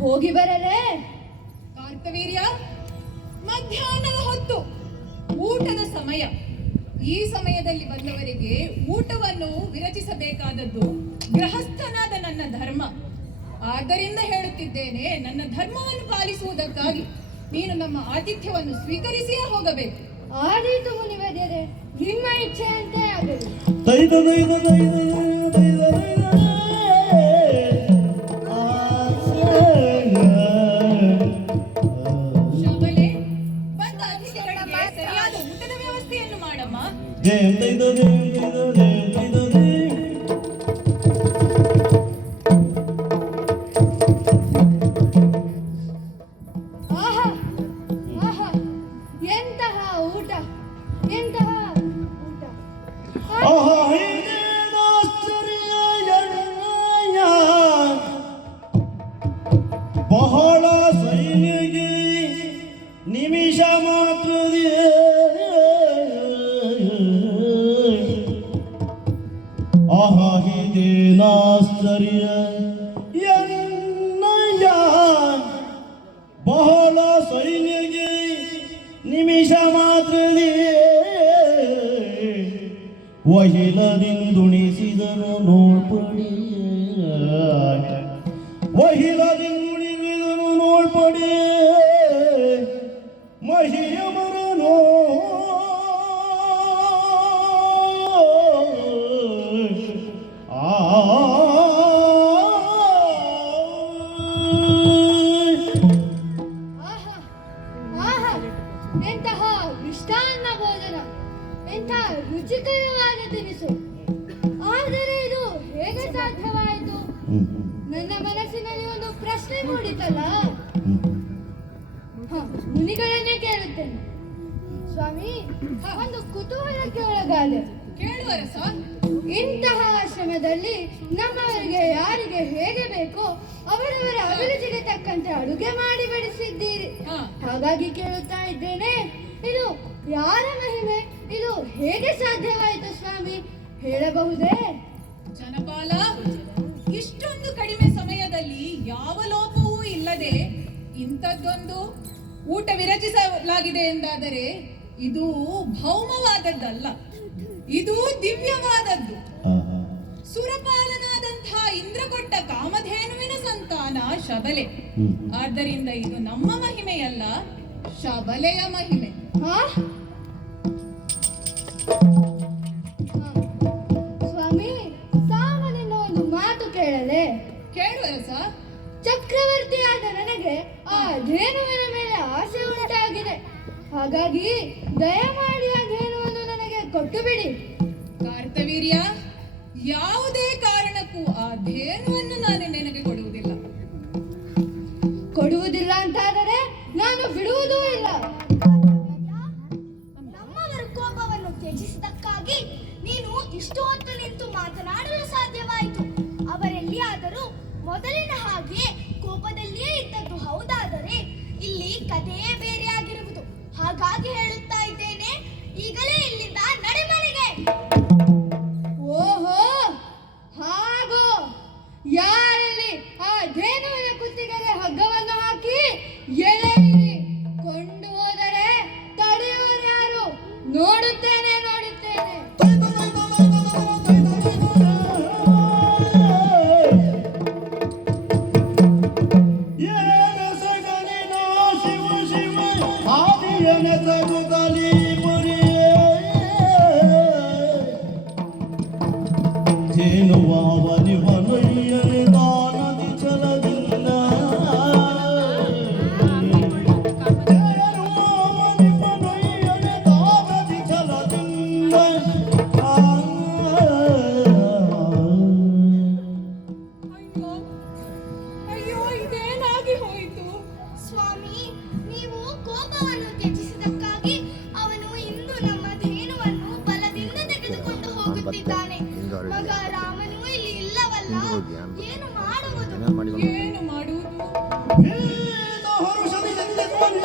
ಹೋಗಿ ಬರಲೇ? ಕಾರ್ತವೀರ್ಯ ಮಧ್ಯಾಹ್ನದ ಹೊತ್ತು ಊಟದ ಸಮಯ. ಈ ಸಮಯದಲ್ಲಿ ಬಂದವರಿಗೆ ಊಟವನ್ನು ವಿರಚಿಸಬೇಕಾದದ್ದು ಗೃಹಸ್ಥನಾದ ನನ್ನ ಧರ್ಮ. ಆದ್ದರಿಂದ ಹೇಳುತ್ತಿದ್ದೇನೆ ನನ್ನ ಧರ್ಮವನ್ನು ಪಾಲಿಸುವುದಕ್ಕಾಗಿ ನೀನು ನಮ್ಮ ಆತಿಥ್ಯವನ್ನು ಸ್ವೀಕರಿಸಿಯೇ ಹೋಗಬೇಕು. ಆದೀತು ಮುನಿವರ್ಯರೇ ನಿಮ್ಮ ಇಚ್ಛೆಯಂತೆ ಆಗಲಿ. and they ವಹಿಲದಿಂದುಣಿಸಿದನು ನೋಡ್ಪಡಿ ವಹಿಲದಿಂದುಣಿಸಿದನು ಮುನಿಗಳನ್ನೇ ಕೇಳುತ್ತೇನೆ. ಸ್ವಾಮಿ ಒಂದು ಕುತೂಹಲಕ್ಕೆ ಒಳಗಾದೆ. ಕೇಳುವರ ಸ್ವಾಮಿ ಇಂತಹ ಆಶ್ರಮದಲ್ಲಿ ನಮ್ಮವರಿಗೆ ಯಾರಿಗೆ ಹೇಗೆ ಬೇಕೋ ಅವರವರ ಅಭಿರುಚಿಗೆ ತಕ್ಕಂತೆ ಅಡುಗೆ ಮಾಡಿ ಬಡಿಸಿದ್ದೀರಿ. ಹಾಗಾಗಿ ಕೇಳುತ್ತಾ ಇದ್ದೇನೆ ಇದು ಯಾರ ಮಹಿಮೆ? ಇದು ಹೇಗೆ ಸಾಧ್ಯವಾಯಿತು ಸ್ವಾಮಿ? ಹೇಳಬಹುದೇ? ಜನಪಾಲ ಇಷ್ಟೊಂದು ಕಡಿಮೆ ಸಮಯದಲ್ಲಿ ಯಾವ ಲೋಪವೂ ಇಲ್ಲದೆ ಇಂಥದ್ದೊಂದು ಊಟ ವಿರಚಿಸಲಾಗಿದೆ ಎಂದಾದರೆ ಇದು ಭೌಮವಾದದ್ದಲ್ಲ. ಇದು ದಿವ್ಯವಾದದ್ದು. ಸುರಪಾಲನಾದಂತಹ ಇಂದ್ರ ಕೊಟ್ಟ ಕಾಮಧೇನುವಿನ ಸಂತಾನ ಶಬಲೆ. ಆದ್ದರಿಂದ ಇದು ನಮ್ಮ ಮಹಿಮೆಯಲ್ಲ ಶಬಲೆಯ ಮಹಿಮೆ. ಸ್ವಾಮಿ ಸಾಮಾನ್ಯನ ಒಂದು ಮಾತು ಕೇಳಲೆ. ಕೇಳುವ ರಸ ಚಕ್ರವರ್ತಿಯಾದ ನನಗೆ ಆ ಧೇನುವಿನ ಹಾಗಾಗಿ ದಯಮಾಡಿ ಆ ಧೇನುವನ್ನು ನನಗೆ ಕೊಟ್ಟು ಬಿಡಿ ಕಾರ್ತವೀರ್ಯ ಯಾವುದೇ ಕಾರಣಕ್ಕೂ ಆ ಧೇನುವನ್ನು ನಾನು ನಿನಗೆ ಕೊಡುವುದಿಲ್ಲ. ಕೊಡುವುದಿಲ್ಲ ಅಂತಾದರೆ ನಾನು ಬಿಡುವುದೂ ಇಲ್ಲ. ನಮ್ಮವರ ಕೋಪವನ್ನು ತ್ಯಜಿಸಿದಕ್ಕಾಗಿ ನೀನು ಇಷ್ಟು ಹೊತ್ತು ನಿಂತು ಮಾತನಾಡಲು ಸಾಧ್ಯವಾಯಿತು. ಅವರೆಲ್ಲಿಯಾದರೂ ಮೊದಲಿನ ಹಾಗೆ ಕೋಪದಲ್ಲಿಯೇ ಇದ್ದದ್ದು ಹೌದಾದರೆ ಇಲ್ಲಿ ಕಥೆಯೇ ಬೇರೆಯಾಗಿರುವುದು ಹಾಗಾಗಿ ಹೇಳುತ್ತಾ ಇದ್ದೇನೆ. ಈಗಲೇ ಇಲ್ಲಿಂದ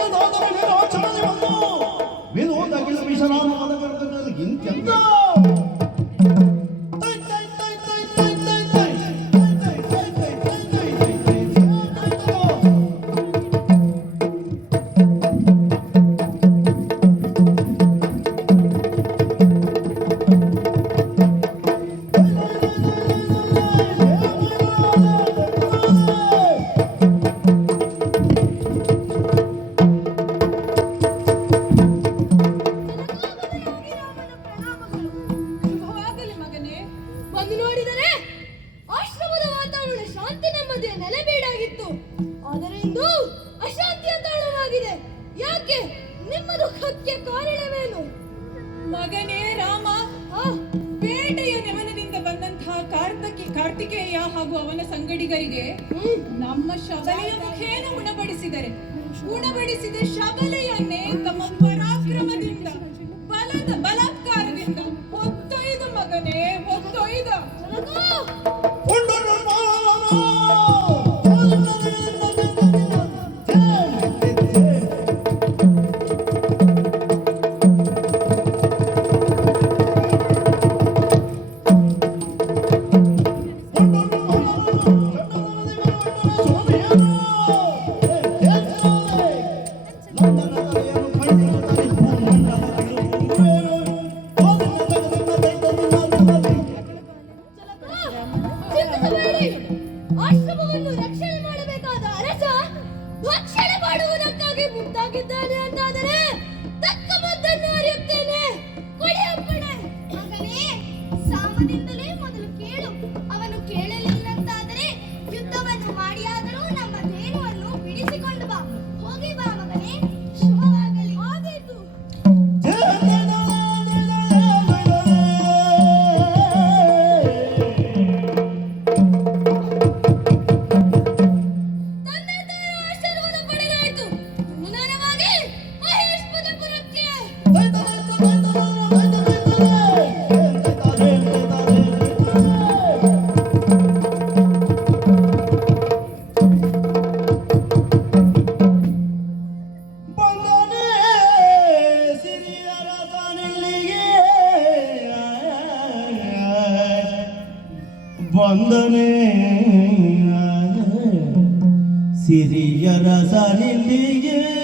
너도 너도 ದುಃಖಕ್ಕೆ ಕಾರಣವೇನು? ಮಗನೇ ರಾಮ ಬೇಟೆಯ ನೆವನದಿಂದ ಬಂದಂತಹ ಕಾರ್ತಕಿ ಕಾರ್ತಿಕೇಯ ಹಾಗೂ ಅವನ ಸಂಗಡಿಗರಿಗೆ ನಮ್ಮ ಶಬಲೆಯ ಮುಖೇನ ಉಣಬಡಿಸಿದರೆ. ಉಣಬಡಿಸಿದ ಶಬಲೆಯನ್ನೇ ತಮ್ಮ ಪರಾಕ್ರಮದಿಂದ ಬಲದ ಬಲಾತ್ಕಾರದಿಂದ ಹೊತ್ತೊಯ್ದ ಮಗನೇ ಹೊತ್ತೊಯ್ದ. yeah.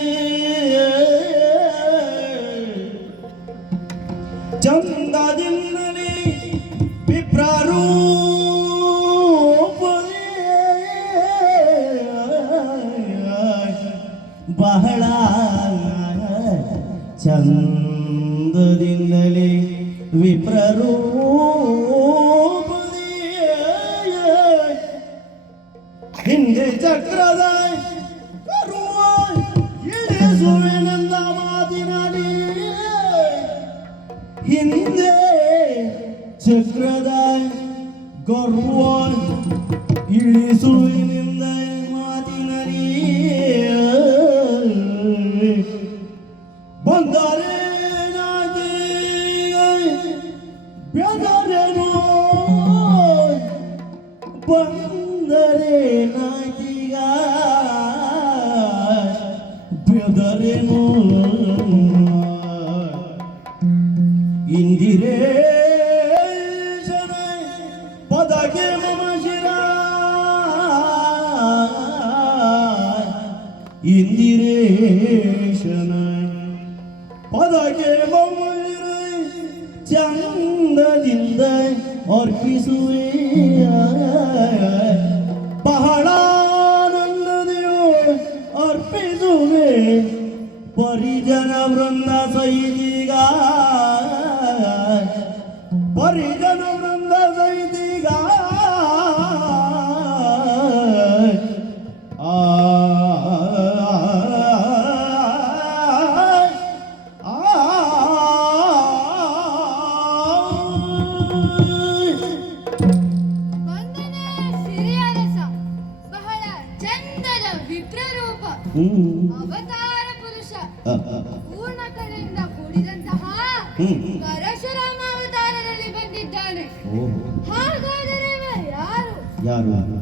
ruim ಅರ್ಪಿಸುವೆ. ಬಹಳ ಆನಂದದೆಯೋ ಅರ್ಪಿಸುವೆ. ಪರಿಜನ ವೃಂದ ಸೈದಿಗ ಪರಿ ಪರಶುರಾಮ ಅವತಾರದಲ್ಲಿ ಬಂದಿದ್ದಾನೆ. ಹಾಗಾದರೆ ಯಾರು? ಯಾರು?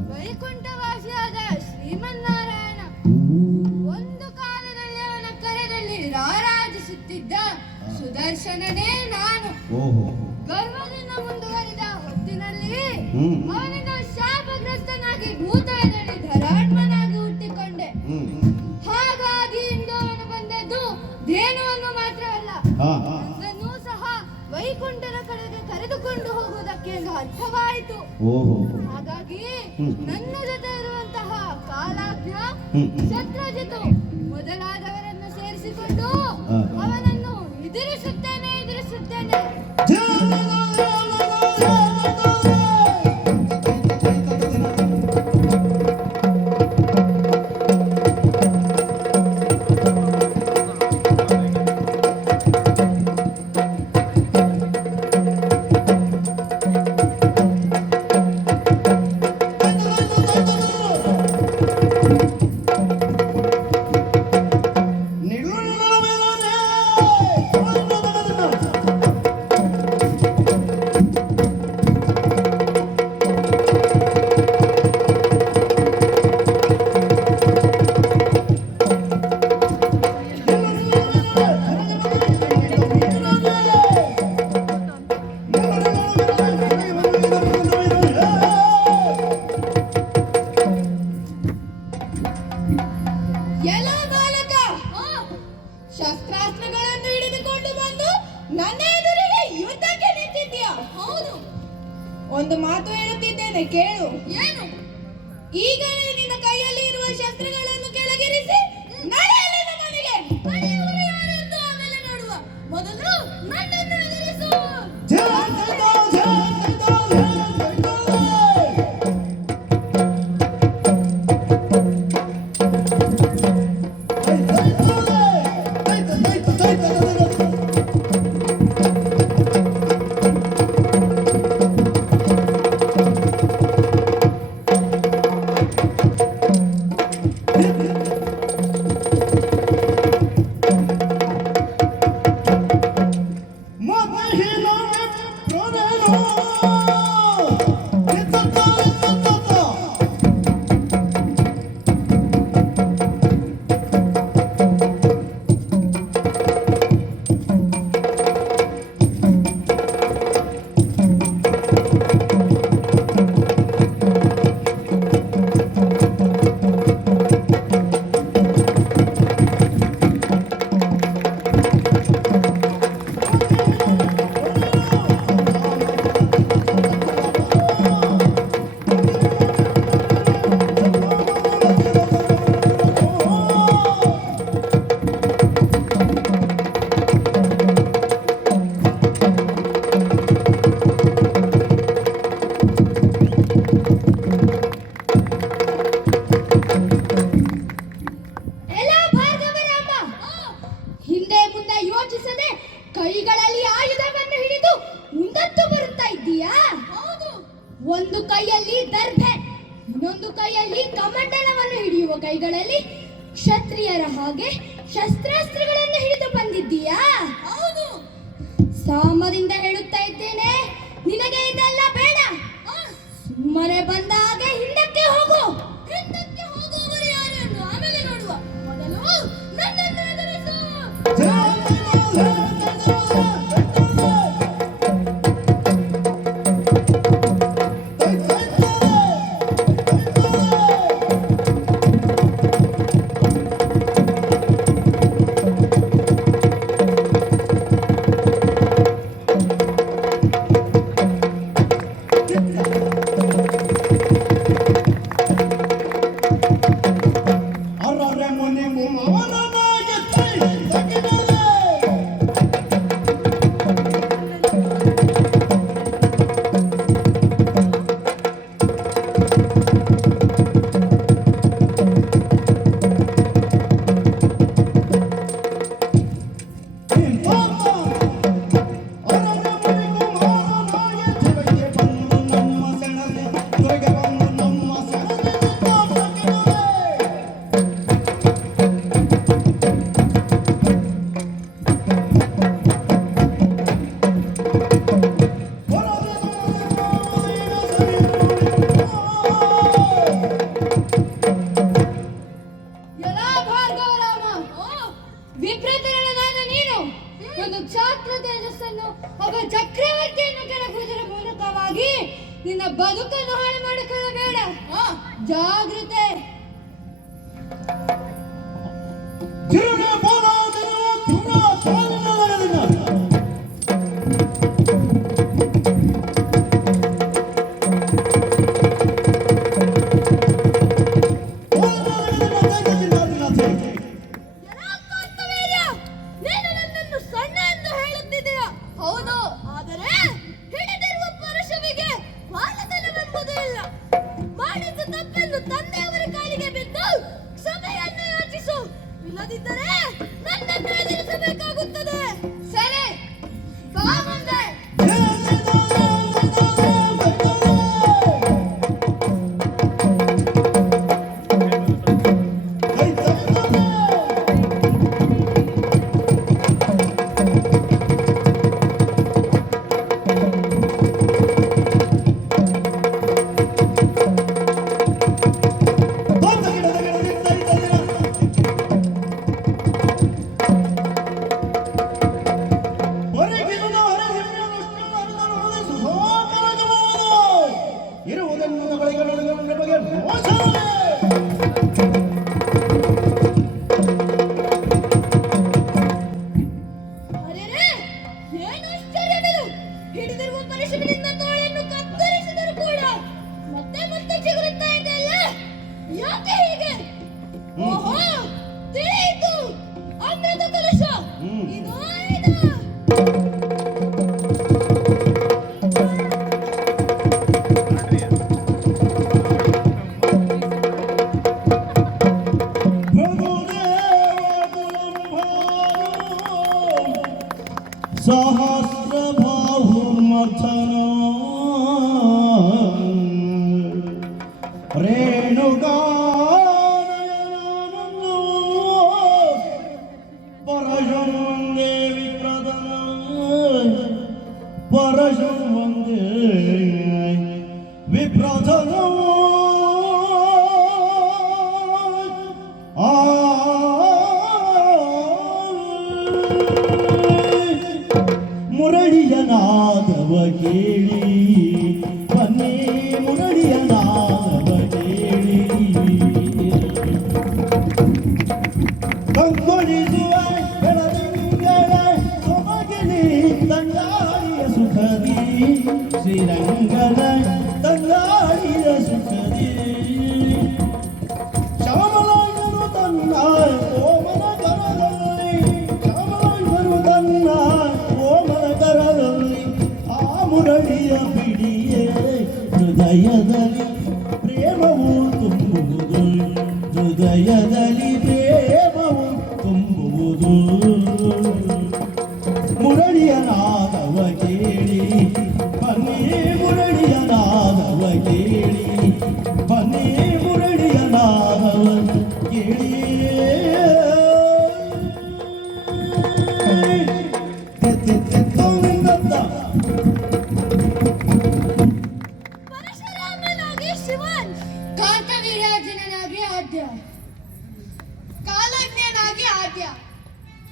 ಯೋಚಿಸದೆ ಕೈಗಳಲ್ಲಿ ಆಯುಧವನ್ನು ಹಿಡಿದು ಮುಂದತ್ತು ಬರುತ್ತಾ ಇದ್ದೀಯಾ? ಹೌದು. ಒಂದು ಕೈಯಲ್ಲಿ ದರ್ಭೆ ಇನ್ನೊಂದು ಕೈಯಲ್ಲಿ ಕಮಂಡಲವನ್ನು ಹಿಡಿಯುವ ಕೈಗಳಲ್ಲಿ ಕ್ಷತ್ರಿಯರ ಹಾಗೆ ಶಸ್ತ್ರಾಸ್ತ್ರಗಳನ್ನು ಹಿಡಿದು ಬಂದಿದ್ದೀಯಾ? ಹೌದು. ಸಾಮದಿಂದ ಹೇಳುತ್ತಾ ಇದ್ದೇನೆ ನಿನಗೆ ಇದೆಲ್ಲ ಬೇಡ. ಸುಮ್ಮನೆ ಬಂದ ಹಾಗೆ ಹಿಂದಕ್ಕೆ ಹೋಗು.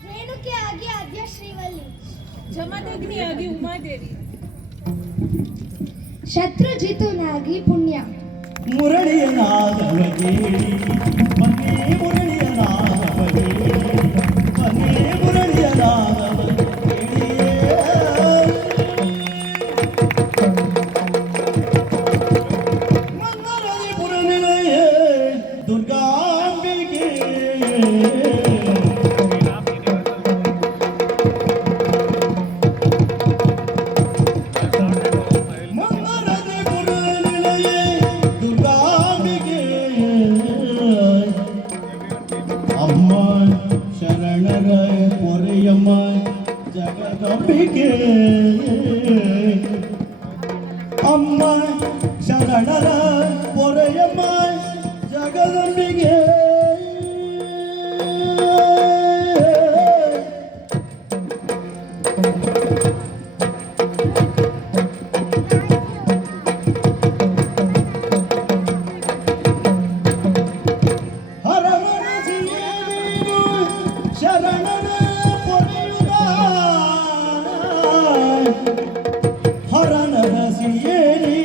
રેણુકે આગે આદ્ય શ્રીવલ્લી જમદગ્નિ આગે ઉમા દેવી ಶತ್ರುಜಿತು ನಾಗಿ ಪುಣ್ಯ ಮುರಳಿಯ ನಾದವಗೇಡಿ begin. geri